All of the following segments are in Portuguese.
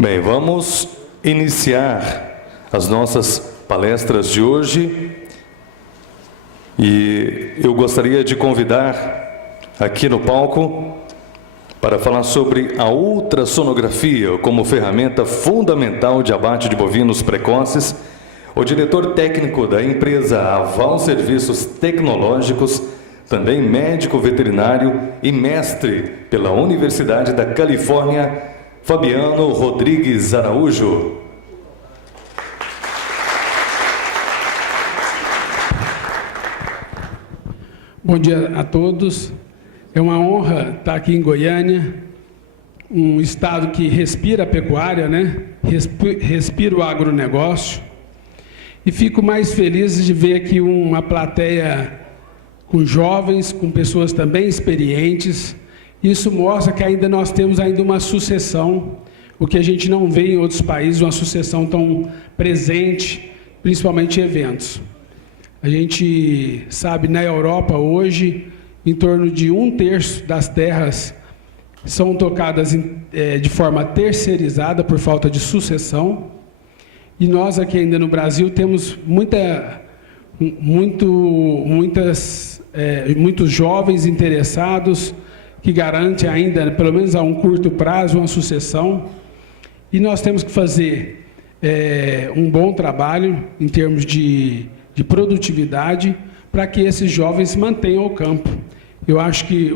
Bem, vamos iniciar as nossas palestras de hoje e eu gostaria de convidar aqui no palco para falar sobre a ultrassonografia como ferramenta fundamental de abate de bovinos precoces, o diretor técnico da empresa Aval Serviços Tecnológicos, também médico veterinário e mestre pela Universidade da Califórnia, Fabiano Rodrigues Araújo. Bom dia a todos. É uma honra estar aqui em Goiânia, um estado que respira a pecuária, né? Respira o agronegócio. E fico mais feliz de ver aqui uma plateia com jovens, com pessoas também experientes. Isso mostra que ainda nós temos ainda uma sucessão, o que a gente não vê em outros países, uma sucessão tão presente, principalmente em eventos. A gente sabe, na Europa hoje, em torno de 1/3 das terras são tocadas de forma terceirizada por falta de sucessão. E nós aqui ainda no Brasil temos muitos jovens interessados que garantem ainda, pelo menos a um curto prazo, uma sucessão. E nós temos que fazer um bom trabalho em termos de produtividade para que esses jovens mantenham o campo. Eu acho que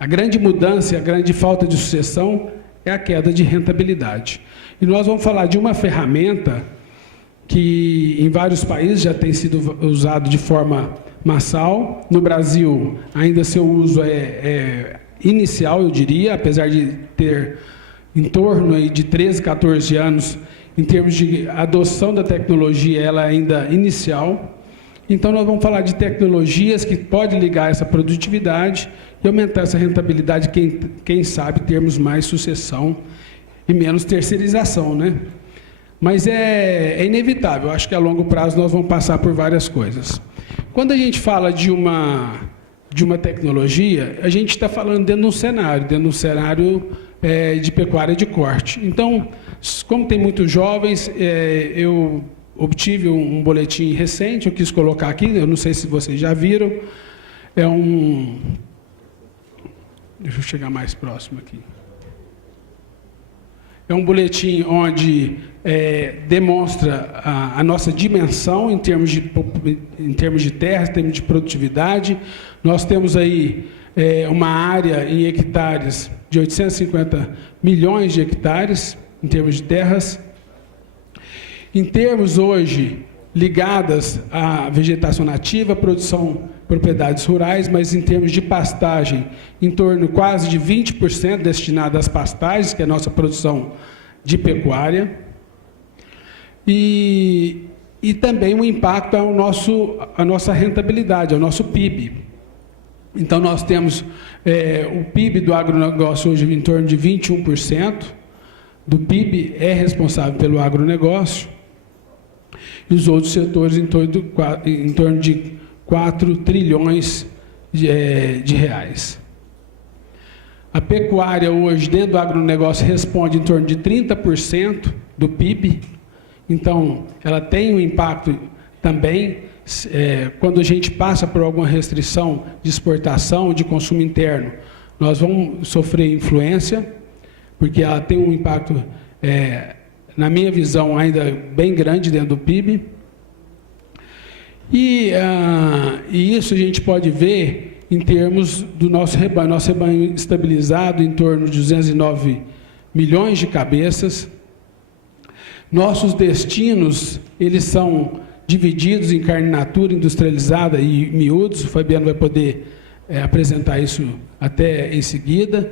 a grande mudança, a grande falta de sucessão é a queda de rentabilidade. E nós vamos falar de uma ferramenta que em vários países já tem sido usado de forma massal. No Brasil, ainda seu uso é inicial, eu diria, apesar de ter em torno aí de 13, 14 anos, em termos de adoção da tecnologia, ela é ainda inicial. Então, nós vamos falar de tecnologias que podem ligar essa produtividade e aumentar essa rentabilidade, quem sabe termos mais sucessão e menos terceirização, né? Mas é inevitável, acho que a longo prazo nós vamos passar por várias coisas. Quando a gente fala de uma tecnologia, a gente está falando dentro de um cenário de pecuária de corte. Então, como tem muitos jovens, eu obtive um boletim recente, eu quis colocar aqui, eu não sei se vocês já viram, deixa eu chegar mais próximo aqui. É um boletim onde demonstra a nossa dimensão em termos de terras, em termos de produtividade. Nós temos aí uma área em hectares de 850 milhões de hectares, em termos de terras. Em termos hoje ligadas à vegetação nativa, produção, propriedades rurais, mas em termos de pastagem, em torno quase de 20% destinado às pastagens, que é a nossa produção de pecuária, e também um impacto à nossa rentabilidade, ao nosso PIB. Então, nós temos o PIB do agronegócio hoje em torno de 21%, do PIB é responsável pelo agronegócio, e os outros setores em torno de 4 trilhões de reais. A pecuária hoje, dentro do agronegócio, responde em torno de 30% do PIB, então ela tem um impacto também, quando a gente passa por alguma restrição de exportação, de consumo interno, nós vamos sofrer influência, porque ela tem um impacto, na minha visão, ainda bem grande dentro do PIB. E isso a gente pode ver em termos do nosso rebanho estabilizado em torno de 209 milhões de cabeças. Nossos destinos, eles são divididos em carne in natura, industrializada e miúdos. O Fabiano vai poder apresentar isso até em seguida,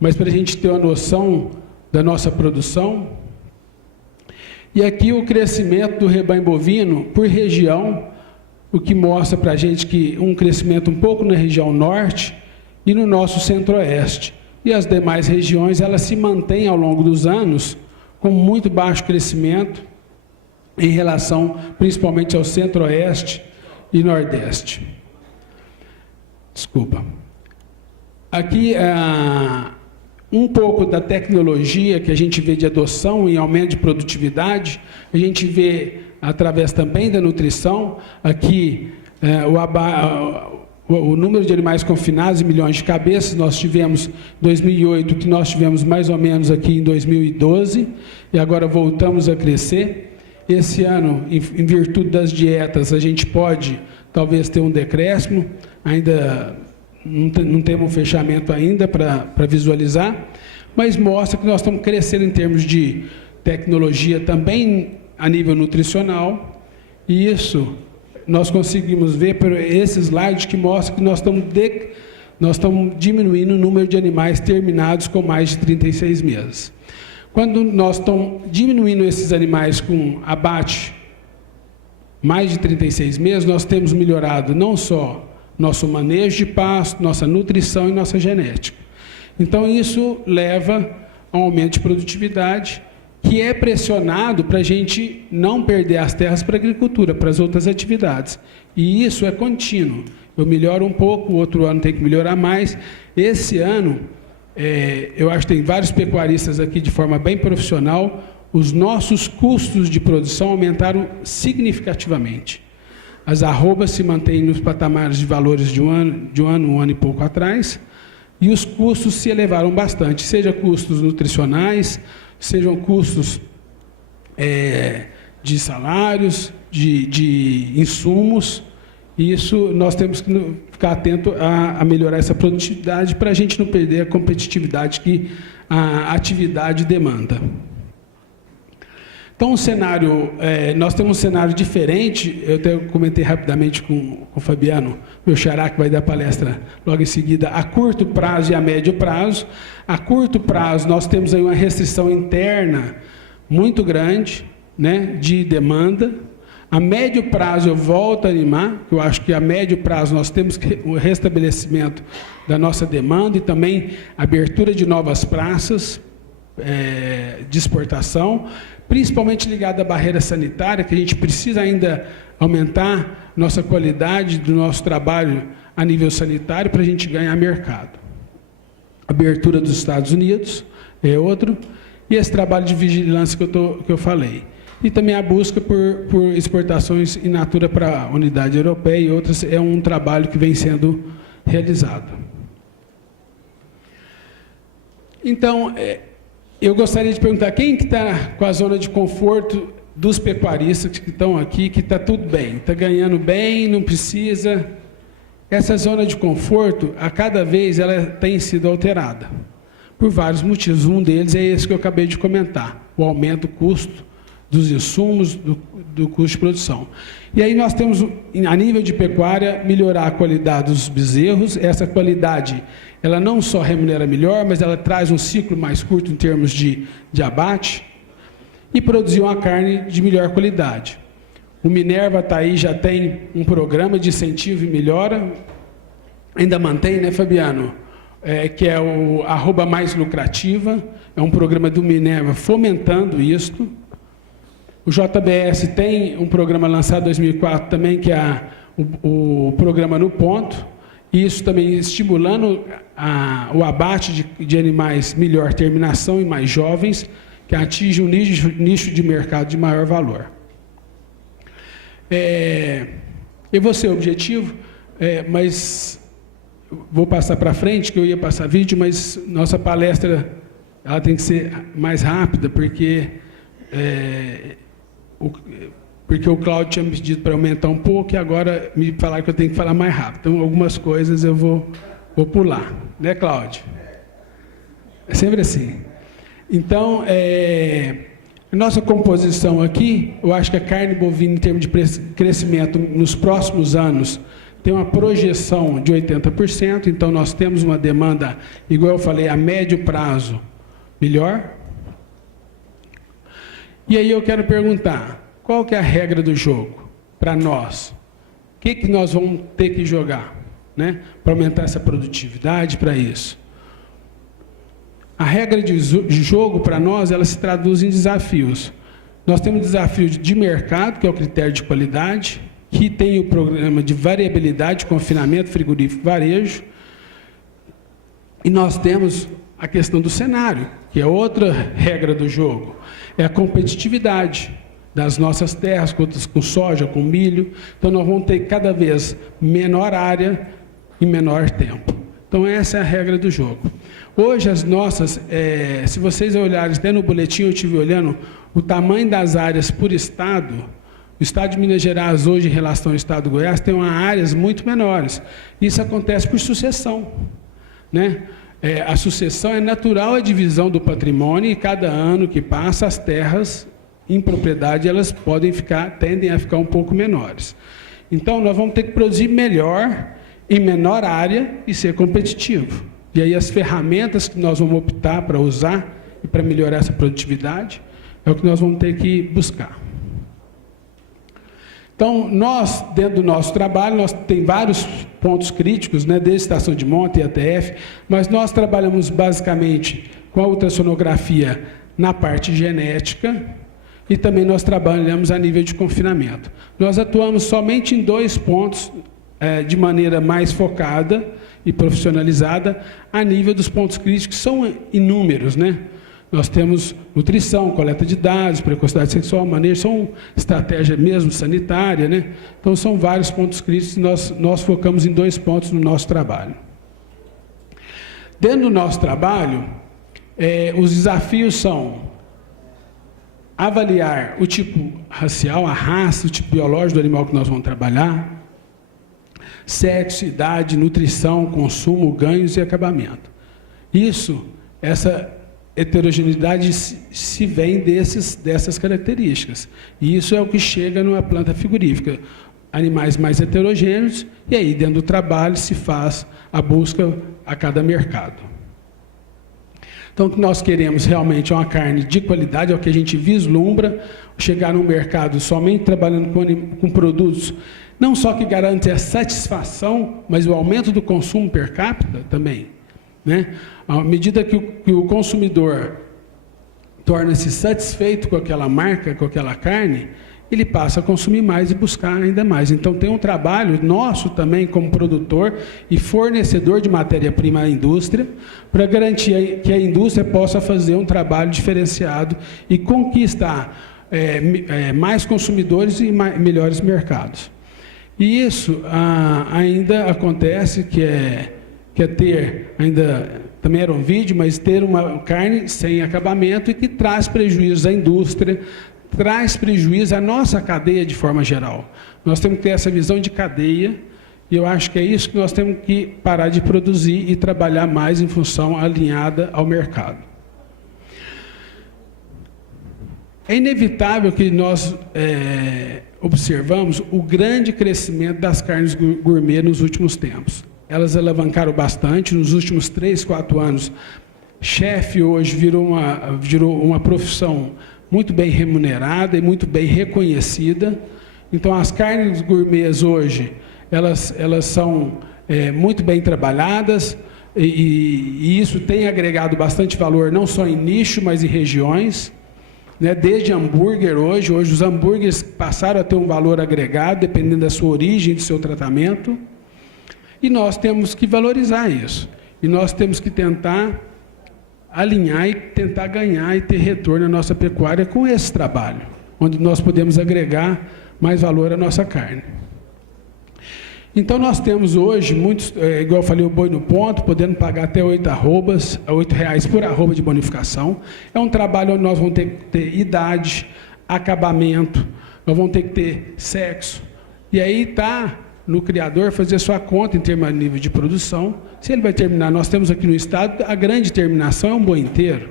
mas para a gente ter uma noção da nossa produção. E aqui o crescimento do rebanho bovino por região, o que mostra para a gente que um crescimento um pouco na região norte e no nosso centro-oeste. E as demais regiões, elas se mantêm ao longo dos anos com muito baixo crescimento em relação principalmente ao centro-oeste e nordeste. Desculpa. Aqui um pouco da tecnologia que a gente vê de adoção e aumento de produtividade, a gente vê através também da nutrição, aqui o número de animais confinados em milhões de cabeças, nós tivemos em 2008, que nós tivemos mais ou menos aqui em 2012, e agora voltamos a crescer. Esse ano, em virtude das dietas, a gente pode talvez ter um decréscimo, ainda não temos um fechamento ainda para visualizar, mas mostra que nós estamos crescendo em termos de tecnologia também a nível nutricional, e isso nós conseguimos ver por esse slide que mostra que nós estamos diminuindo o número de animais terminados com mais de 36 meses. Quando nós estamos diminuindo esses animais com abate mais de 36 meses, nós temos melhorado não só nosso manejo de pasto, nossa nutrição e nossa genética. Então, isso leva a um aumento de produtividade, que é pressionado para a gente não perder as terras para a agricultura, para as outras atividades. E isso é contínuo. Eu melhoro um pouco, o outro ano tem que melhorar mais. Esse ano, eu acho que tem vários pecuaristas aqui de forma bem profissional, os nossos custos de produção aumentaram significativamente. As arrobas se mantêm nos patamares de valores de um ano e pouco atrás, e os custos se elevaram bastante, seja custos nutricionais, sejam custos de salários, de insumos. Isso nós temos que ficar atento a melhorar essa produtividade para a gente não perder a competitividade que a atividade demanda. Então, nós temos um cenário diferente. Eu até comentei rapidamente com o Fabiano, meu xará, que vai dar palestra logo em seguida, a curto prazo e a médio prazo. A curto prazo, nós temos aí uma restrição interna muito grande, né, de demanda. A médio prazo, eu volto a animar, que eu acho que a médio prazo nós temos o restabelecimento da nossa demanda e também abertura de novas praças de exportação, principalmente ligado à barreira sanitária, que a gente precisa ainda aumentar nossa qualidade do nosso trabalho a nível sanitário para a gente ganhar mercado. Abertura dos Estados Unidos é outro, e esse trabalho de vigilância que eu falei. E também a busca por exportações in natura para a unidade europeia e outras, é um trabalho que vem sendo realizado. Então, eu gostaria de perguntar, quem que está com a zona de conforto dos pecuaristas que estão aqui, que está tudo bem, está ganhando bem, não precisa. Essa zona de conforto, a cada vez, ela tem sido alterada, por vários motivos. Um deles é esse que eu acabei de comentar, o aumento do custo dos insumos, do custo de produção. E aí nós temos, a nível de pecuária, melhorar a qualidade dos bezerros. Essa qualidade, ela não só remunera melhor, mas ela traz um ciclo mais curto em termos de abate, e produzir uma carne de melhor qualidade. O Minerva está aí, já tem um programa de incentivo e melhora, ainda mantém, né, Fabiano? Que é o Arroba Mais Lucrativa, é um programa do Minerva fomentando isto. O JBS tem um programa lançado em 2004 também, que é o programa No Ponto, e isso também estimulando o abate de animais melhor terminação e mais jovens, que atinge um nicho de mercado de maior valor. Eu vou ser objetivo, mas vou passar para frente, que eu ia passar vídeo, mas nossa palestra ela tem que ser mais rápida, porque o Cláudio tinha me pedido para aumentar um pouco e agora me falaram que eu tenho que falar mais rápido. Então, algumas coisas eu vou pular. Né, Cláudio? É sempre assim. Então, nossa composição aqui, eu acho que a carne bovina, em termos de crescimento nos próximos anos, tem uma projeção de 80%. Então, nós temos uma demanda, igual eu falei, a médio prazo, melhor. E aí eu quero perguntar, qual que é a regra do jogo para nós? O que nós vamos ter que jogar, né, para aumentar essa produtividade, para isso? A regra de jogo para nós, ela se traduz em desafios. Nós temos desafio de mercado, que é o critério de qualidade, que tem o programa de variabilidade, confinamento, frigorífico, varejo. E nós temos a questão do cenário, que é outra regra do jogo, é a competitividade das nossas terras, com soja, com milho. Então, nós vamos ter cada vez menor área em menor tempo. Então, essa é a regra do jogo. Hoje, as nossas, se vocês olharem, até no boletim eu estive olhando, o tamanho das áreas por estado, o estado de Minas Gerais hoje, em relação ao estado do Goiás, tem áreas muito menores. Isso acontece por sucessão, né? A sucessão é natural, a divisão do patrimônio, e cada ano que passa, as terras em propriedade, elas tendem a ficar um pouco menores. Então, nós vamos ter que produzir melhor, em menor área, e ser competitivo. E aí, as ferramentas que nós vamos optar para usar, e para melhorar essa produtividade, é o que nós vamos ter que buscar. Então, nós, dentro do nosso trabalho, nós tem vários pontos críticos, né, desde estação de monta e ATF, mas nós trabalhamos basicamente com a ultrassonografia na parte genética e também nós trabalhamos a nível de confinamento. Nós atuamos somente em 2 pontos de maneira mais focada e profissionalizada, a nível dos pontos críticos, que são inúmeros, né? Nós temos nutrição, coleta de dados, precocidade sexual, manejo, são estratégia mesmo sanitária, né? Então, são vários pontos críticos e nós focamos em 2 pontos no nosso trabalho. Dentro do nosso trabalho, os desafios são avaliar o tipo racial, a raça, o tipo biológico do animal que nós vamos trabalhar, sexo, idade, nutrição, consumo, ganhos e acabamento. Essa heterogeneidade se vem dessas características. E isso é o que chega numa planta frigorífica. Animais mais heterogêneos, e aí dentro do trabalho se faz a busca a cada mercado. Então, o que nós queremos realmente é uma carne de qualidade, é o que a gente vislumbra, chegar no mercado somente trabalhando com produtos, não só que garantem a satisfação, mas o aumento do consumo per capita também, né? À medida que o consumidor torna-se satisfeito com aquela marca, com aquela carne, ele passa a consumir mais e buscar ainda mais. Então, tem um trabalho nosso também como produtor e fornecedor de matéria-prima à indústria, para garantir que a indústria possa fazer um trabalho diferenciado e conquistar mais consumidores e melhores mercados. E isso ainda acontece, que é ter, ainda também era um vídeo, mas ter uma carne sem acabamento e que traz prejuízos à indústria, traz prejuízo à nossa cadeia de forma geral. Nós temos que ter essa visão de cadeia, e eu acho que é isso que nós temos que parar de produzir e trabalhar mais em função alinhada ao mercado. É inevitável que nós observamos o grande crescimento das carnes gourmet nos últimos tempos. Elas alavancaram bastante nos últimos 3, 4 anos. Chefe hoje virou uma profissão muito bem remunerada e muito bem reconhecida. Então, as carnes gourmets hoje, elas são muito bem trabalhadas, e isso tem agregado bastante valor, não só em nicho, mas em regiões, né? Desde hambúrguer hoje os hambúrgueres passaram a ter um valor agregado, dependendo da sua origem, do seu tratamento, e nós temos que valorizar isso. E nós temos que tentar alinhar e tentar ganhar e ter retorno à nossa pecuária com esse trabalho, onde nós podemos agregar mais valor à nossa carne. Então, nós temos hoje, muitos, igual eu falei, o boi no ponto, podendo pagar até 8 reais por arroba de bonificação. É um trabalho onde nós vamos ter que ter idade, acabamento, nós vamos ter que ter sexo. E aí está no criador fazer sua conta em termos de nível de produção. Se ele vai terminar, nós temos aqui no estado, a grande terminação é um boi inteiro.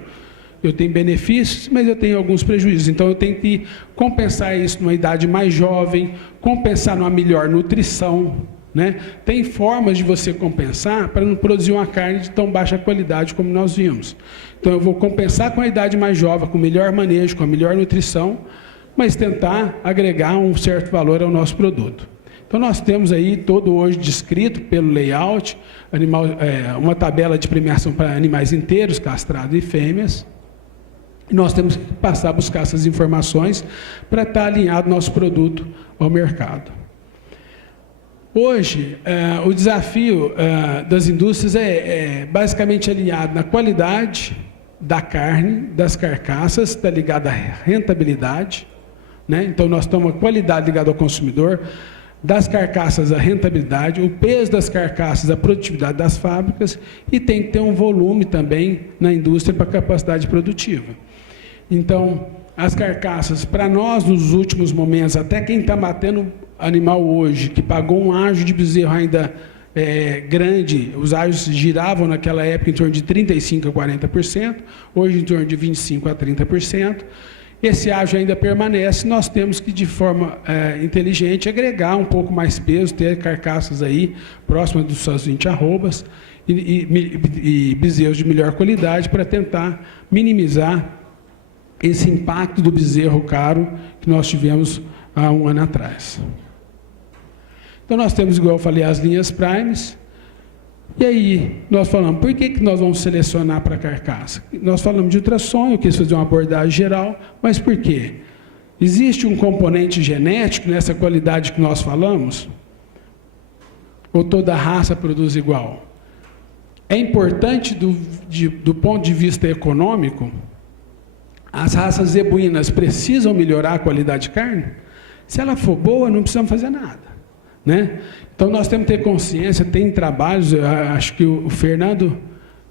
Eu tenho benefícios, mas eu tenho alguns prejuízos. Então, eu tenho que compensar isso numa idade mais jovem, compensar numa melhor nutrição, né? Tem formas de você compensar para não produzir uma carne de tão baixa qualidade como nós vimos. Então, eu vou compensar com a idade mais jovem, com melhor manejo, com a melhor nutrição, mas tentar agregar um certo valor ao nosso produto. Então, nós temos aí todo hoje descrito pelo layout, uma tabela de premiação para animais inteiros, castrados e fêmeas. E nós temos que passar a buscar essas informações para estar alinhado nosso produto ao mercado. Hoje, o desafio das indústrias é basicamente alinhado na qualidade da carne, das carcaças, está ligado à rentabilidade, né? Então, nós temos a qualidade ligada ao consumidor, das carcaças a rentabilidade, o peso das carcaças, a produtividade das fábricas, e tem que ter um volume também na indústria para a capacidade produtiva. Então, as carcaças, para nós, nos últimos momentos, até quem está matando animal hoje, que pagou um ágio de bezerro ainda grande, os ágios giravam naquela época em torno de 35% a 40%, hoje em torno de 25% a 30%. Esse ágio ainda permanece, nós temos que, de forma inteligente, agregar um pouco mais peso, ter carcaças aí próximas dos suas 20 arrobas e bezerros de melhor qualidade para tentar minimizar esse impacto do bezerro caro que nós tivemos há um ano atrás. Então, nós temos, igual eu falei, as linhas primes. E aí, nós falamos, por que nós vamos selecionar para carcaça? Nós falamos de ultrassom, eu quis fazer uma abordagem geral, mas por quê? Existe um componente genético nessa qualidade que nós falamos? Ou toda raça produz igual? É importante, do ponto de vista econômico, as raças zebuínas precisam melhorar a qualidade de carne? Se ela for boa, não precisamos fazer nada, né? Então, nós temos que ter consciência, tem trabalhos, acho que o Fernando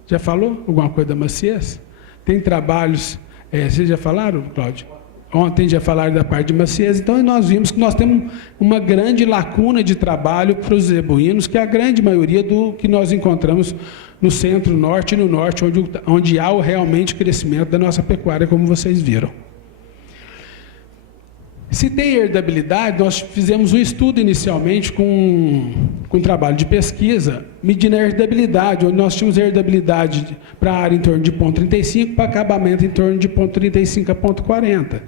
já falou alguma coisa da maciez? Tem trabalhos, vocês já falaram, Cláudio? Ontem já falaram da parte de maciez, então nós vimos que nós temos uma grande lacuna de trabalho para os zebuínos, que é a grande maioria do que nós encontramos no centro-norte e no norte, onde há realmente crescimento da nossa pecuária, como vocês viram. Se tem herdabilidade, nós fizemos um estudo inicialmente com um trabalho de pesquisa, medindo a herdabilidade, onde nós tínhamos herdabilidade para a área em torno de 0,35, para acabamento em torno de 0,35 a 0,40.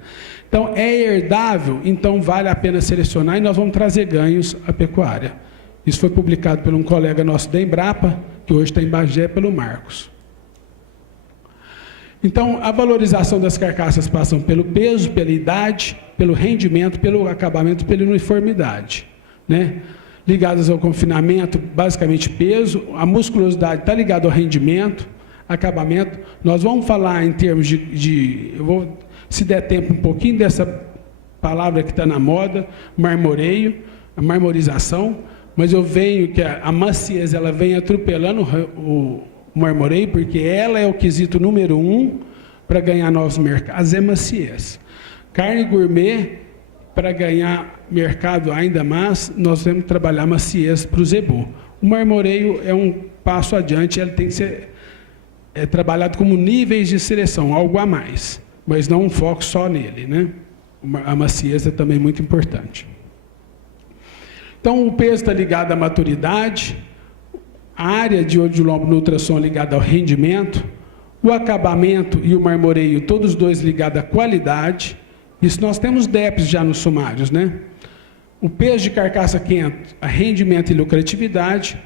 Então, é herdável, então vale a pena selecionar e nós vamos trazer ganhos à pecuária. Isso foi publicado por um colega nosso da Embrapa, que hoje está em Bagé, pelo Marcos. Então, a valorização das carcaças passa pelo peso, pela idade, pelo rendimento, pelo acabamento, pela uniformidade, né? Ligadas ao confinamento, basicamente peso, a musculosidade está ligada ao rendimento, acabamento. Nós vamos falar em termos eu vou, se der tempo, um pouquinho dessa palavra que está na moda, marmoreio, a marmorização, mas eu venho que a maciez, ela vem atropelando o marmoreio, porque ela é o quesito número 1 para ganhar novos mercados, é maciez. Carne gourmet, para ganhar mercado ainda mais, nós temos que trabalhar maciez para o zebu. O marmoreio é um passo adiante, ele tem que ser trabalhado como níveis de seleção, algo a mais, mas não um foco só nele, né? A maciez é também muito importante. Então, o peso está ligado à maturidade, a área de olho de lombo no ultrassom ligada ao rendimento, o acabamento e o marmoreio, todos os dois ligados à qualidade. Isso nós temos DEPs já nos sumários, né? O peso de carcaça quente, a rendimento e lucratividade,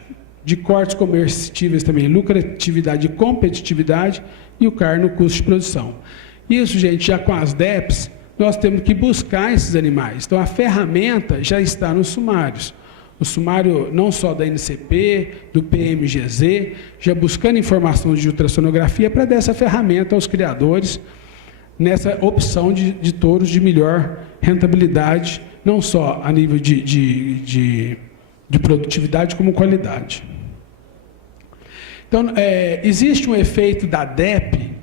de cortes comestíveis também, lucratividade e competitividade, e o CAR no custo de produção. Isso, gente, já com as DEPs, nós temos que buscar esses animais. Então, a ferramenta já está nos sumários. O sumário não só da NCP, do PMGZ, já buscando informações de ultrassonografia para dar essa ferramenta aos criadores, nessa opção de touros de melhor rentabilidade, não só a nível de produtividade, como qualidade. Então, existe um efeito da DEP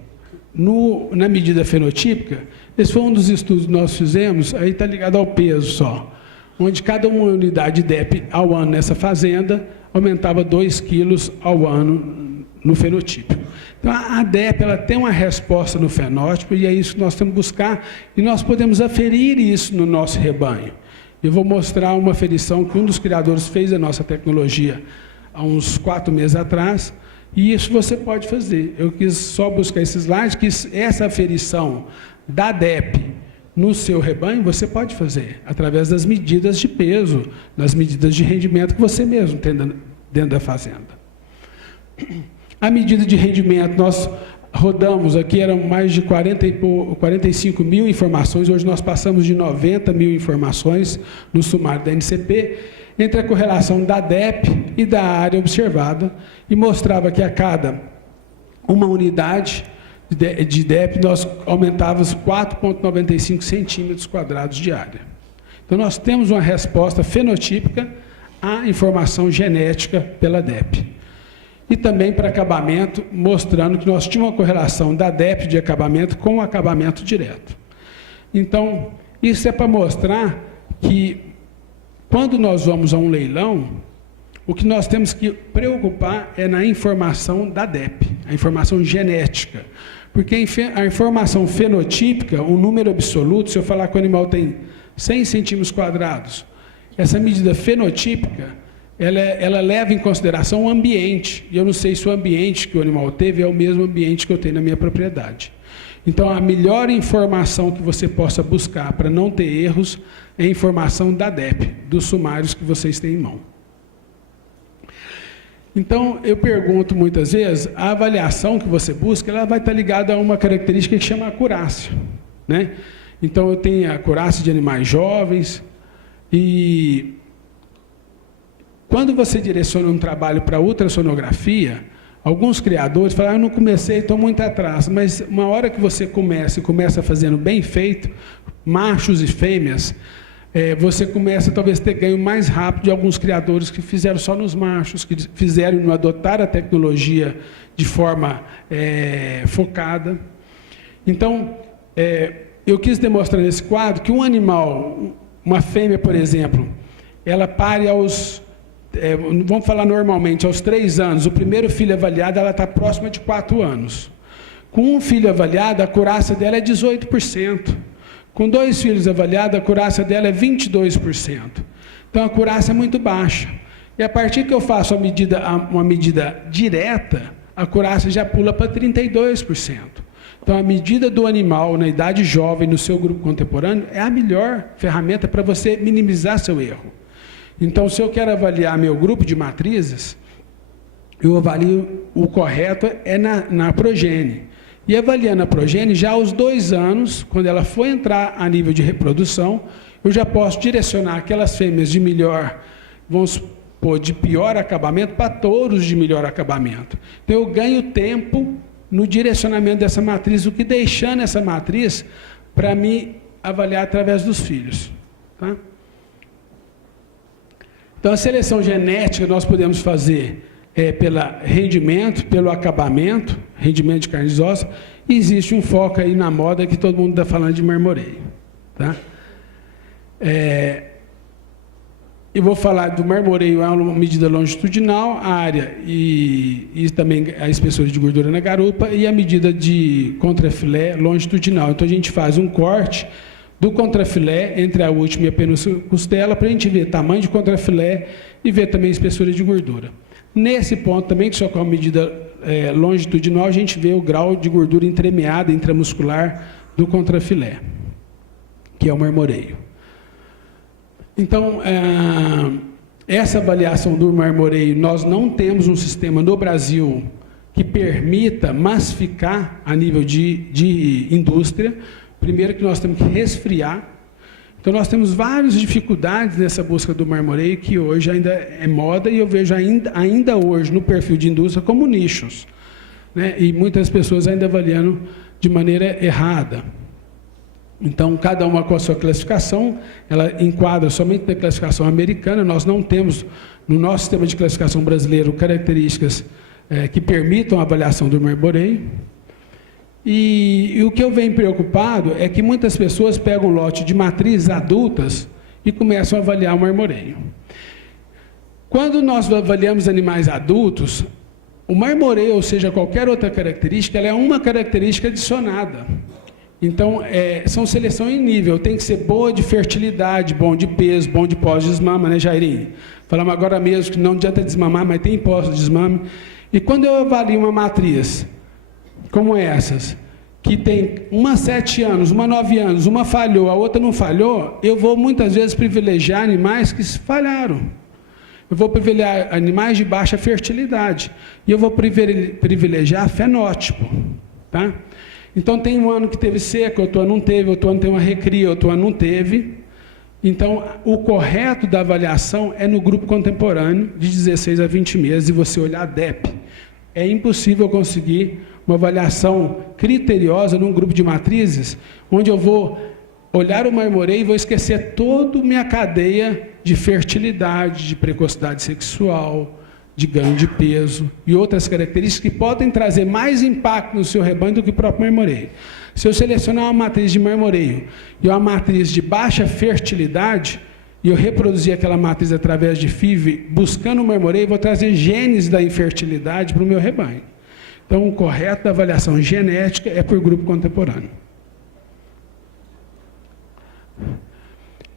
na medida fenotípica. Esse foi um dos estudos que nós fizemos, aí está ligado ao peso só, onde cada uma unidade de DEP ao ano nessa fazenda aumentava 2 quilos ao ano no fenotípico. Então, a DEP ela tem uma resposta no fenótipo, e é isso que nós temos que buscar, e nós podemos aferir isso no nosso rebanho. Eu vou mostrar uma aferição que um dos criadores fez da nossa tecnologia há uns 4 meses atrás, e isso você pode fazer. Eu quis só buscar esse slide, que essa aferição da DEP no seu rebanho, você pode fazer, através das medidas de peso, das medidas de rendimento que você mesmo tem dentro da fazenda. A medida de rendimento, nós rodamos aqui, eram mais de 45 mil informações, hoje nós passamos de 90 mil informações no sumário da NCP. entre a correlação da DEP e da área observada, e mostrava que a cada uma unidade de DEP, nós aumentávamos 4,95 centímetros quadrados de área. Então, nós temos uma resposta fenotípica à informação genética pela DEP. E também para acabamento, mostrando que nós tínhamos uma correlação da DEP de acabamento com o acabamento direto. Então, isso é para mostrar que, quando nós vamos a um leilão, o que nós temos que preocupar é na informação da DEP, a informação genética. Porque a informação fenotípica, um número absoluto, se eu falar que o animal tem 100 centímetros quadrados, essa medida fenotípica, ela leva em consideração o ambiente. E eu não sei se o ambiente que o animal teve é o mesmo ambiente que eu tenho na minha propriedade. Então, a melhor informação que você possa buscar para não ter erros é a informação da DEP, dos sumários que vocês têm em mão. Então, eu pergunto muitas vezes, a avaliação que você busca, ela vai estar ligada a uma característica que chama acurácia, né? Então, eu tenho a acurácia de animais jovens, e quando você direciona um trabalho para ultrassonografia, alguns criadores falam, eu não comecei, estou muito atrás, mas uma hora que você começa fazendo bem feito, machos e fêmeas, você começa talvez a ter ganho mais rápido de alguns criadores que fizeram só nos machos, que fizeram não adotar a tecnologia de forma focada. Então, eu quis demonstrar nesse quadro que um animal, uma fêmea, por exemplo, ela pare aos, vamos falar normalmente, aos 3 anos, o primeiro filho avaliado, ela está próxima de 4 anos. Com um filho avaliado, a acurácia dela é 18%. Com 2 filhos avaliados, a acurácia dela é 22%. Então, a acurácia é muito baixa. E a partir que eu faço uma medida direta, a acurácia já pula para 32%. Então, a medida do animal na idade jovem, no seu grupo contemporâneo, é a melhor ferramenta para você minimizar seu erro. Então, se eu quero avaliar meu grupo de matrizes, eu avalio, o correto é na progênie. E avaliando a progênie, já aos 2 anos, quando ela for entrar a nível de reprodução, eu já posso direcionar aquelas fêmeas de melhor, vamos supor, de pior acabamento, para touros de melhor acabamento. Então, eu ganho tempo no direcionamento dessa matriz, o que deixando essa matriz para me avaliar através dos filhos. Tá? Então, a seleção genética nós podemos fazer pelo rendimento, pelo acabamento, rendimento de carnes ósseas, e existe um foco aí na moda que todo mundo está falando de marmoreio. Tá? Eu vou falar do marmoreio, é uma medida longitudinal, a área e também a espessura de gordura na garupa, e a medida de contrafilé longitudinal. Então, a gente faz um corte do contrafilé entre a última e a penúltima costela, para a gente ver tamanho de contrafilé e ver também a espessura de gordura. Nesse ponto também, que só com a medida longitudinal, a gente vê o grau de gordura entremeada, intramuscular do contrafilé, que é o marmoreio. Então, essa avaliação do marmoreio, nós não temos um sistema no Brasil que permita massificar a nível de indústria. Primeiro que nós temos que resfriar. Então, nós temos várias dificuldades nessa busca do marmoreio, que hoje ainda é moda, e eu vejo ainda hoje no perfil de indústria como nichos, né? E muitas pessoas ainda avaliando de maneira errada. Então, cada uma com a sua classificação, ela enquadra somente na classificação americana. Nós não temos, no nosso sistema de classificação brasileiro, características que permitam a avaliação do marmoreio. E o que eu venho preocupado é que muitas pessoas pegam um lote de matrizes adultas e começam a avaliar o marmoreio. Quando nós avaliamos animais adultos, o marmoreio, ou seja, qualquer outra característica, ela é uma característica adicionada. Então, são seleção em nível, tem que ser boa de fertilidade, bom de peso, bom de pós-desmama, né, Jairinho? Falamos agora mesmo que não adianta desmamar, mas tem pós-desmame. E quando eu avalio uma matriz como essas, que tem uma 7 anos, uma 9 anos, uma falhou, a outra não falhou, eu vou muitas vezes privilegiar animais que falharam. Eu vou privilegiar animais de baixa fertilidade. E eu vou privilegiar fenótipo. Tá? Então, tem um ano que teve seca, outro ano não teve, outro ano tem uma recria, outro ano não teve. Então, o correto da avaliação é no grupo contemporâneo, de 16 a 20 meses, e você olhar a DEP. É impossível conseguir uma avaliação criteriosa num grupo de matrizes, onde eu vou olhar o marmoreio e vou esquecer toda a minha cadeia de fertilidade, de precocidade sexual, de ganho de peso e outras características que podem trazer mais impacto no seu rebanho do que o próprio marmoreio. Se eu selecionar uma matriz de marmoreio e uma matriz de baixa fertilidade, e eu reproduzir aquela matriz através de FIV, buscando o marmoreio, vou trazer genes da infertilidade para o meu rebanho. Então, o correto da avaliação genética é por grupo contemporâneo.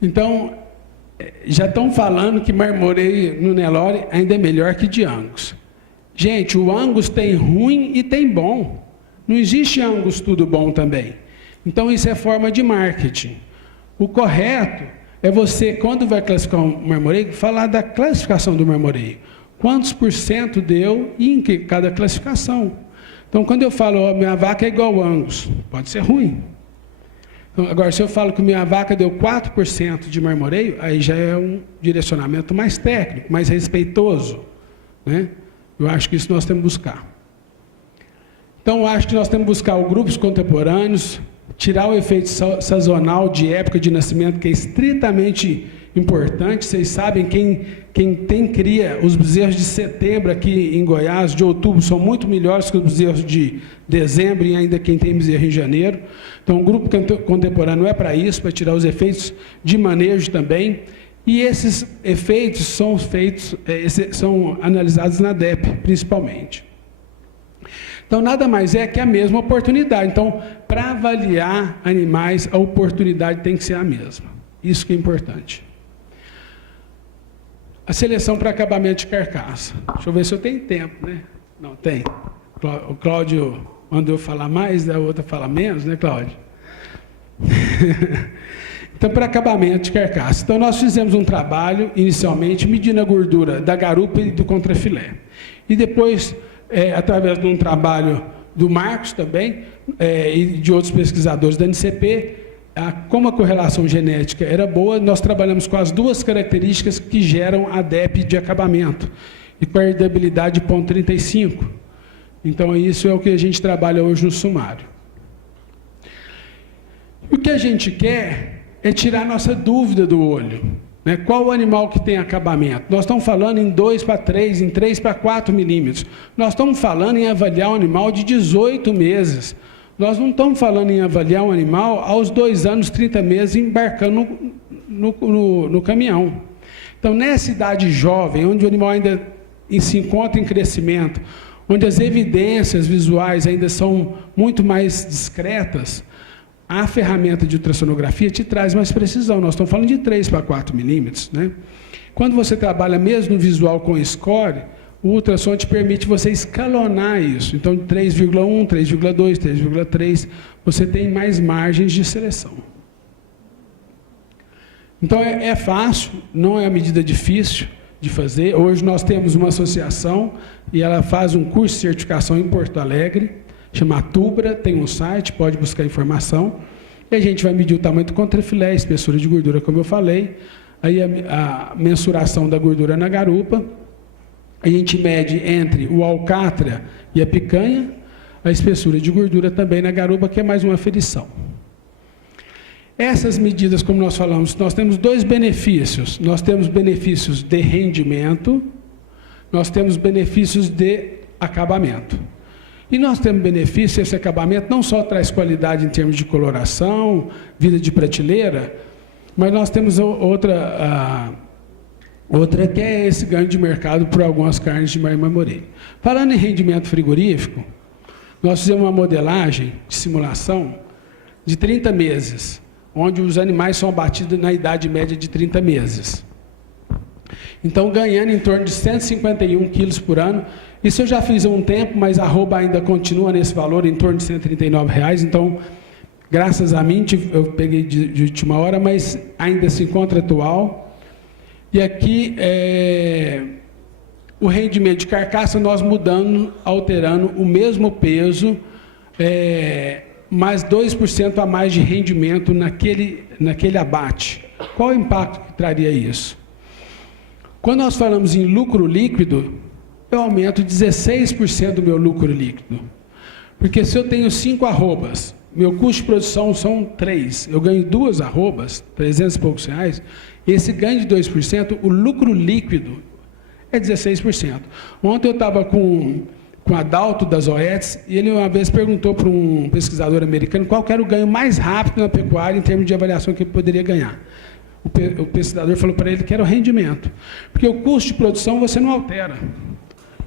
Então, já estão falando que marmoreio no Nelore ainda é melhor que de Angus. Gente, o Angus tem ruim e tem bom. Não existe Angus tudo bom também. Então, isso é forma de marketing. O correto é você, quando vai classificar um marmoreio, falar da classificação do marmoreio. Quantos por cento deu em cada classificação. Então, quando eu falo, ó, minha vaca é igual ao Angus, pode ser ruim. Então, agora, se eu falo que minha vaca deu 4% de marmoreio, aí já é um direcionamento mais técnico, mais respeitoso, né? Eu acho que isso nós temos que buscar. Então, eu acho que nós temos que buscar os grupos contemporâneos, tirar o efeito sazonal de época de nascimento, que é estritamente importante. Vocês sabem, quem cria os bezerros de setembro aqui em Goiás, de outubro, são muito melhores que os bezerros de dezembro, e ainda quem tem bezerro em janeiro. Então, o grupo contemporâneo é para isso, para tirar os efeitos de manejo também. E esses efeitos são analisados na DEP, principalmente. Então, nada mais é que a mesma oportunidade. Então, para avaliar animais, a oportunidade tem que ser a mesma. Isso que é importante. A seleção para acabamento de carcaça. Deixa eu ver se eu tenho tempo, né? Não, tem. O Cláudio mandou eu falar mais, a outra fala menos, né, Cláudio? Então, para acabamento de carcaça. Então, nós fizemos um trabalho, inicialmente, medindo a gordura da garupa e do contrafilé. E depois, através de um trabalho do Marcos também, e de outros pesquisadores da NCP, como a correlação genética era boa, nós trabalhamos com as duas características que geram a DEP de acabamento, e com a herdabilidade de 0,35. Então, isso é o que a gente trabalha hoje no sumário. O que a gente quer é tirar a nossa dúvida do olho. Né? Qual o animal que tem acabamento? Nós estamos falando em 2 para 3, em 3 para 4 milímetros. Nós estamos falando em avaliar um animal de 18 meses. Nós não estamos falando em avaliar um animal aos 2 anos, 30 meses, embarcando no caminhão. Então, nessa idade jovem, onde o animal ainda se encontra em crescimento, onde as evidências visuais ainda são muito mais discretas, a ferramenta de ultrassonografia te traz mais precisão. Nós estamos falando de 3 para 4 milímetros. Né? Quando você trabalha mesmo no visual com score, o ultrassom te permite você escalonar isso. Então, de 3,1, 3,2, 3,3, você tem mais margens de seleção. Então, é fácil, não é uma medida difícil de fazer. Hoje nós temos uma associação e ela faz um curso de certificação em Porto Alegre, chama Tubra, tem um site, pode buscar informação. E a gente vai medir o tamanho do contrafilé, a espessura de gordura, como eu falei. Aí a mensuração da gordura na garupa. A gente mede entre o alcatra e a picanha, a espessura de gordura também na garupa, que é mais uma aferição. Essas medidas, como nós falamos, nós temos 2 benefícios. Nós temos benefícios de rendimento, nós temos benefícios de acabamento. E nós temos benefício, esse acabamento não só traz qualidade em termos de coloração, vida de prateleira, mas nós temos outra que é esse ganho de mercado por algumas carnes de marmoreio. Falando em rendimento frigorífico, nós fizemos uma modelagem de simulação de 30 meses, onde os animais são abatidos na idade média de 30 meses. Então, ganhando em torno de 151 quilos por ano. Isso eu já fiz há um tempo, mas a arroba ainda continua nesse valor, em torno de R$ 139. Então, graças a mim, eu peguei de última hora, mas ainda se encontra atual. E aqui, o rendimento de carcaça, nós mudando, alterando o mesmo peso, mais 2% a mais de rendimento naquele abate. Qual o impacto que traria isso? Quando nós falamos em lucro líquido, eu aumento 16% do meu lucro líquido. Porque se eu tenho 5 arrobas, meu custo de produção são 3, eu ganho 2 arrobas, 300 e poucos reais, esse ganho de 2%, o lucro líquido é 16%. Ontem eu estava com o Adalto das OETs, e ele uma vez perguntou para um pesquisador americano qual que era o ganho mais rápido na pecuária em termos de avaliação que ele poderia ganhar. O pesquisador falou para ele que era o rendimento, porque o custo de produção você não altera,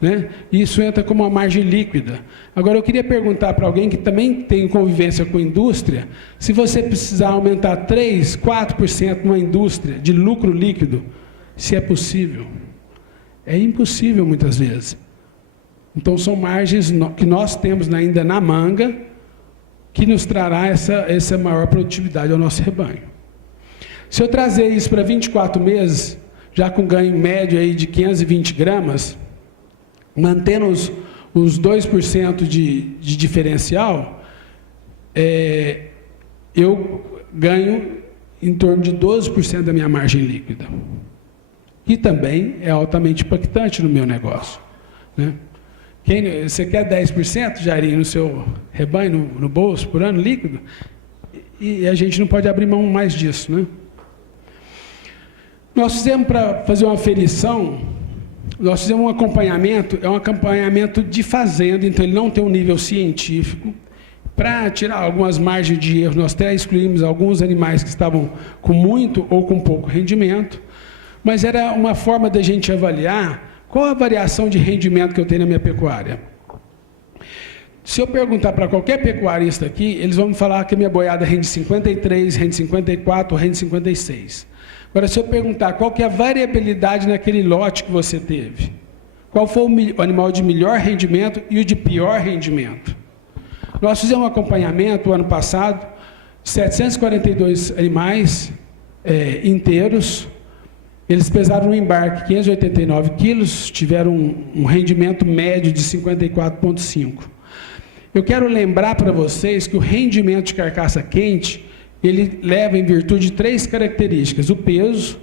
né? Isso entra como uma margem líquida. Agora, eu queria perguntar para alguém que também tem convivência com a indústria, se você precisar aumentar 3%, 4% numa indústria de lucro líquido, se é possível. É impossível muitas vezes. Então, são margens que nós temos ainda na manga, que nos trará essa maior produtividade ao nosso rebanho. Se eu trazer isso para 24 meses, já com ganho médio aí de 520 gramas, mantendo os 2% de diferencial, eu ganho em torno de 12% da minha margem líquida. E também é altamente impactante no meu negócio, né? Você quer 10%, Jairinho, no seu rebanho, no bolso, por ano, líquido? E a gente não pode abrir mão mais disso, né? Nós fizemos, para fazer uma aferição, nós fizemos um acompanhamento, é um acompanhamento de fazenda, então ele não tem um nível científico. Para tirar algumas margens de erro, nós até excluímos alguns animais que estavam com muito ou com pouco rendimento, mas era uma forma da gente avaliar qual a variação de rendimento que eu tenho na minha pecuária. Se eu perguntar para qualquer pecuarista aqui, eles vão me falar que a minha boiada rende 53, rende 54, rende 56. Agora, se eu perguntar qual que é a variabilidade naquele lote que você teve, qual foi o animal de melhor rendimento e o de pior rendimento? Nós fizemos um acompanhamento, o ano passado, 742 animais inteiros, eles pesaram no embarque 589 quilos, tiveram um rendimento médio de 54,5. Eu quero lembrar para vocês que o rendimento de carcaça quente, ele leva em virtude de 3 características: o peso,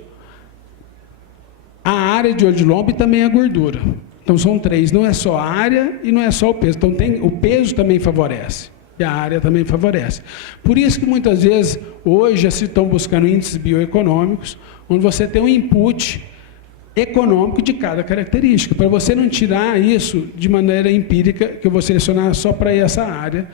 a área de olho de lombo e também a gordura. Então são 3, não é só a área e não é só o peso. Então o peso também favorece e a área também favorece. Por isso que muitas vezes hoje já se estão buscando índices bioeconômicos, onde você tem um input econômico de cada característica, para você não tirar isso de maneira empírica, que eu vou selecionar só para essa área.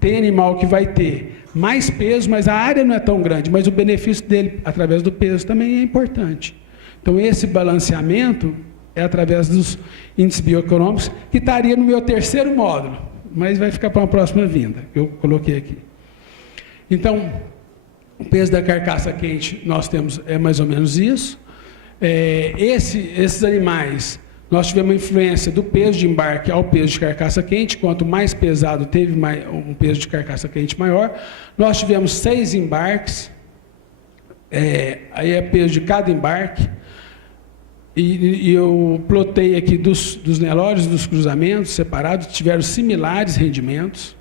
Tem animal que vai ter mais peso, mas a área não é tão grande, mas o benefício dele, através do peso, também é importante. Então, esse balanceamento é através dos índices bioeconômicos, que estaria no meu 3º módulo, mas vai ficar para uma próxima vinda, que eu coloquei aqui. Então, o peso da carcaça quente, nós temos mais ou menos isso. Esses animais, nós tivemos uma influência do peso de embarque ao peso de carcaça quente. Quanto mais pesado, teve um peso de carcaça quente maior. Nós tivemos 6 embarques, aí é peso de cada embarque, e eu plotei aqui dos Nelores, dos cruzamentos separados, tiveram similares rendimentos.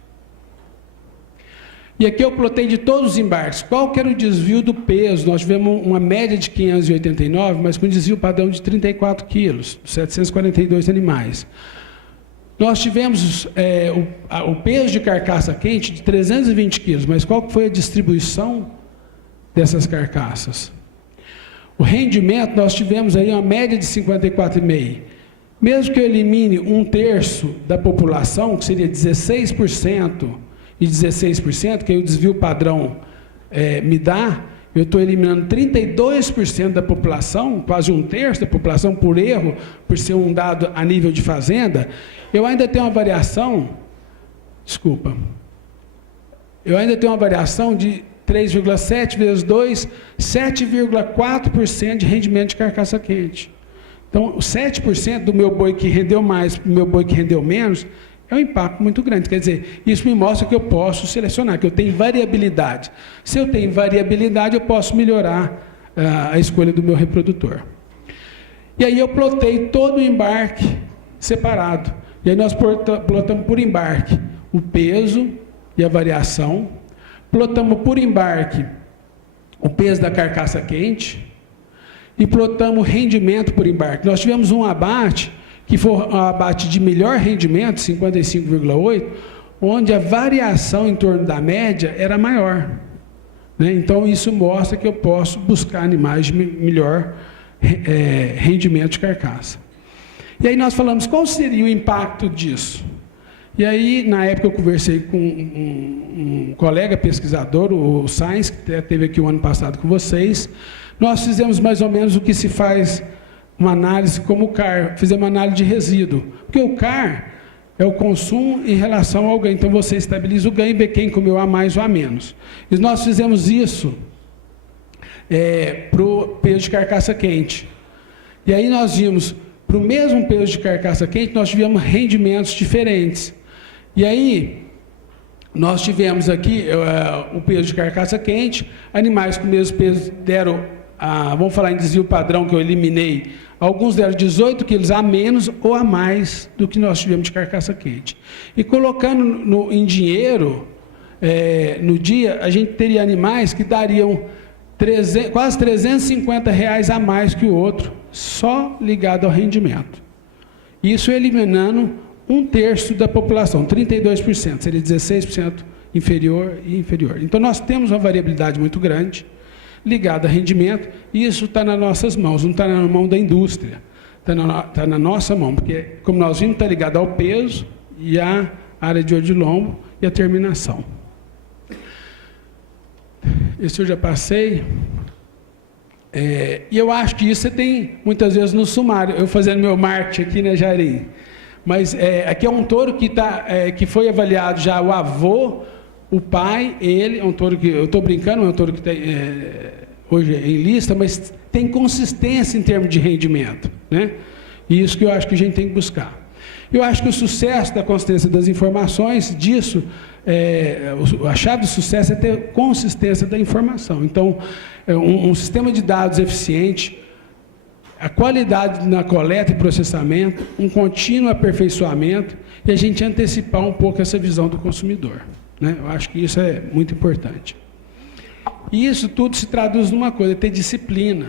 E aqui eu plotei de todos os embarques, qual que era o desvio do peso. Nós tivemos uma média de 589, mas com desvio padrão de 34 quilos, 742 animais. Nós tivemos o peso de carcaça quente de 320 quilos, mas qual que foi a distribuição dessas carcaças? O rendimento, nós tivemos aí uma média de 54,5. Mesmo que eu elimine 1/3 da população, que seria 16%, e 16%, que aí o desvio padrão me dá, eu estou eliminando 32% da população, quase 1/3 da população, por erro, por ser um dado a nível de fazenda. Eu ainda tenho uma variação, eu ainda tenho uma variação de 3,7 vezes 2, 7,4% de rendimento de carcaça quente. Então, o 7% do meu boi que rendeu mais para o meu boi que rendeu menos, é um impacto muito grande. Quer dizer, isso me mostra que eu posso selecionar, que eu tenho variabilidade. Se eu tenho variabilidade, eu posso melhorar a escolha do meu reprodutor. E aí eu plotei todo o embarque separado. E aí nós plotamos por embarque o peso e a variação. Plotamos por embarque o peso da carcaça quente e plotamos o rendimento por embarque. Nós tivemos um abate, que foi um abate de melhor rendimento, 55,8, onde a variação em torno da média era maior. Né? Então, isso mostra que eu posso buscar animais de melhor rendimento de carcaça. E aí nós falamos, qual seria o impacto disso? E aí, na época, eu conversei com um colega pesquisador, o Sainz, que esteve aqui o ano passado com vocês. Nós fizemos mais ou menos o que se faz uma análise como o CAR, fizemos uma análise de resíduo. Porque o CAR é o consumo em relação ao ganho. Então, você estabiliza o ganho e vê quem comeu a mais ou a menos. E nós fizemos isso para o peso de carcaça quente. E aí nós vimos, para o mesmo peso de carcaça quente, nós tivemos rendimentos diferentes. E aí, nós tivemos aqui o peso de carcaça quente, animais com o mesmo peso deram, vamos falar em desvio padrão que eu eliminei, alguns deram 18 quilos a menos ou a mais do que nós tivemos de carcaça quente. E colocando em dinheiro, no dia, a gente teria animais que dariam quase R$350 a mais que o outro, só ligado ao rendimento. Isso eliminando 1/3 da população, 32%, seria 16% inferior e inferior. Então, nós temos uma variabilidade muito grande, ligada a rendimento, e isso está nas nossas mãos, não está na mão da indústria, está na nossa mão, porque, como nós vimos, está ligado ao peso e à área de olho de lombo e à terminação. Esse eu já passei. E eu acho que isso você tem, muitas vezes, no sumário. Eu fazendo meu marketing aqui, né, Jairinho? Mas aqui é um touro que foi avaliado já o avô, o pai, ele, é um touro que, eu estou brincando, é um touro que tem, hoje é em lista, mas tem consistência em termos de rendimento. Né? E isso que eu acho que a gente tem que buscar. Eu acho que o sucesso da consistência das informações, disso, a chave do sucesso é ter consistência da informação. Então, um sistema de dados eficiente, a qualidade na coleta e processamento, um contínuo aperfeiçoamento e a gente antecipar um pouco essa visão do consumidor. Né? Eu acho que isso é muito importante. E isso tudo se traduz numa coisa, ter disciplina.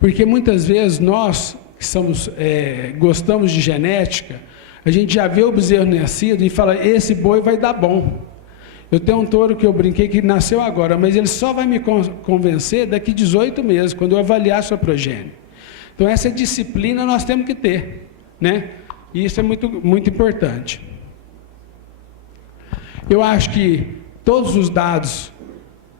Porque muitas vezes nós, que gostamos de genética, a gente já vê o bezerro nascido e fala, esse boi vai dar bom. Eu tenho um touro que eu brinquei que nasceu agora, mas ele só vai me convencer daqui 18 meses, quando eu avaliar sua progênie. Então, essa disciplina nós temos que ter, né? E isso é muito, muito importante. Eu acho que todos os dados,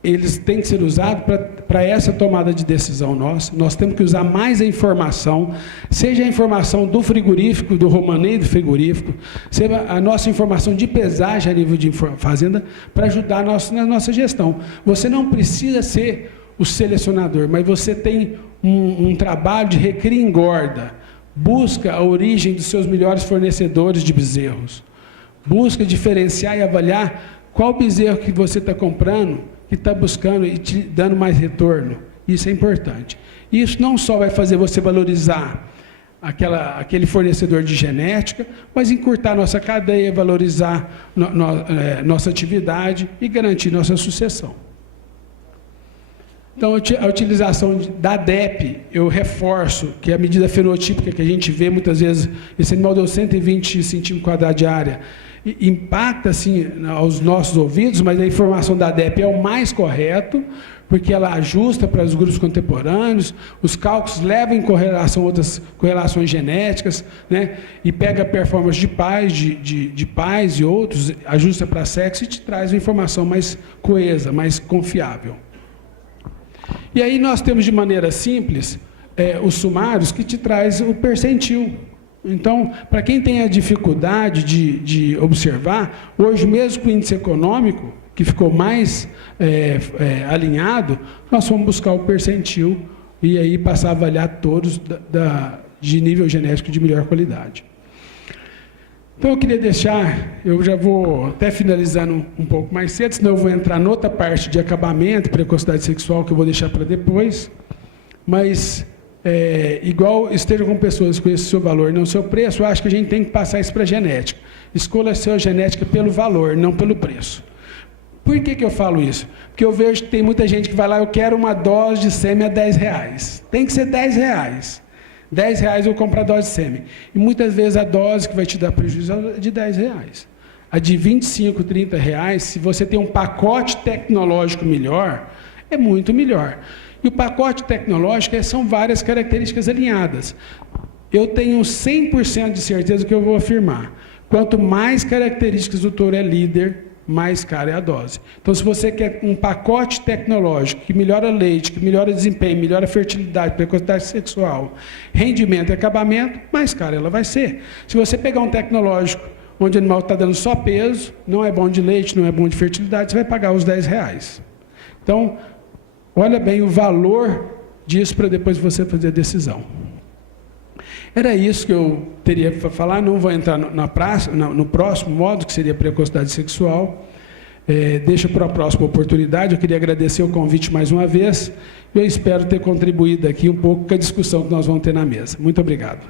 eles têm que ser usados para essa tomada de decisão nossa. Nós temos que usar mais a informação, seja a informação do frigorífico, do romaneio do frigorífico, seja a nossa informação de pesagem a nível de fazenda, para ajudar na nossa gestão. Você não precisa ser o selecionador, mas você tem um trabalho de recria e engorda, busca a origem dos seus melhores fornecedores de bezerros, busca diferenciar e avaliar qual bezerro que você está comprando, que está buscando e te dando mais retorno. Isso é importante. Isso não só vai fazer você valorizar aquele fornecedor de genética, mas encurtar nossa cadeia, valorizar nossa atividade e garantir nossa sucessão. Então, a utilização da DEP, eu reforço que a medida fenotípica que a gente vê muitas vezes, esse animal deu 120 centímetros quadrados de área, impacta assim aos nossos ouvidos, mas a informação da DEP é o mais correto, porque ela ajusta para os grupos contemporâneos, os cálculos levam em correlação outras correlações genéticas, né? E pega a performance de pais, de pais e outros, ajusta para sexo e te traz uma informação mais coesa, mais confiável. E aí nós temos de maneira simples os sumários que te traz o percentil. Então, para quem tem a dificuldade de observar, hoje mesmo com o índice econômico, que ficou mais alinhado, nós vamos buscar o percentil e aí passar a avaliar todos de nível genético de melhor qualidade. Então, eu queria deixar, eu já vou até finalizando um pouco mais cedo, senão eu vou entrar noutra parte de acabamento, precocidade sexual, que eu vou deixar para depois, mas, igual esteja com pessoas que conhecem o seu valor e não o seu preço, eu acho que a gente tem que passar isso para a genética. Escolha a sua genética pelo valor, não pelo preço. Por que eu falo isso? Porque eu vejo que tem muita gente que vai lá, eu quero uma dose de sêmen a R$10. Tem que ser R$10. R$10 eu compro a dose de sêmen. E muitas vezes a dose que vai te dar prejuízo é de R$10. A de R$25, R$30, se você tem um pacote tecnológico melhor, é muito melhor. E o pacote tecnológico são várias características alinhadas. Eu tenho 100% de certeza que eu vou afirmar. Quanto mais características do touro é líder, mais cara é a dose. Então, se você quer um pacote tecnológico que melhora leite, que melhora desempenho, melhora fertilidade, precocidade sexual, rendimento e acabamento, mais cara ela vai ser. Se você pegar um tecnológico onde o animal está dando só peso, não é bom de leite, não é bom de fertilidade, você vai pagar os R$10. Então, olha bem o valor disso para depois você fazer a decisão. Era isso que eu teria para falar, não vou entrar no próximo modo, que seria precocidade sexual. Deixa para a próxima oportunidade. Eu queria agradecer o convite mais uma vez. Eu espero ter contribuído aqui um pouco com a discussão que nós vamos ter na mesa. Muito obrigado.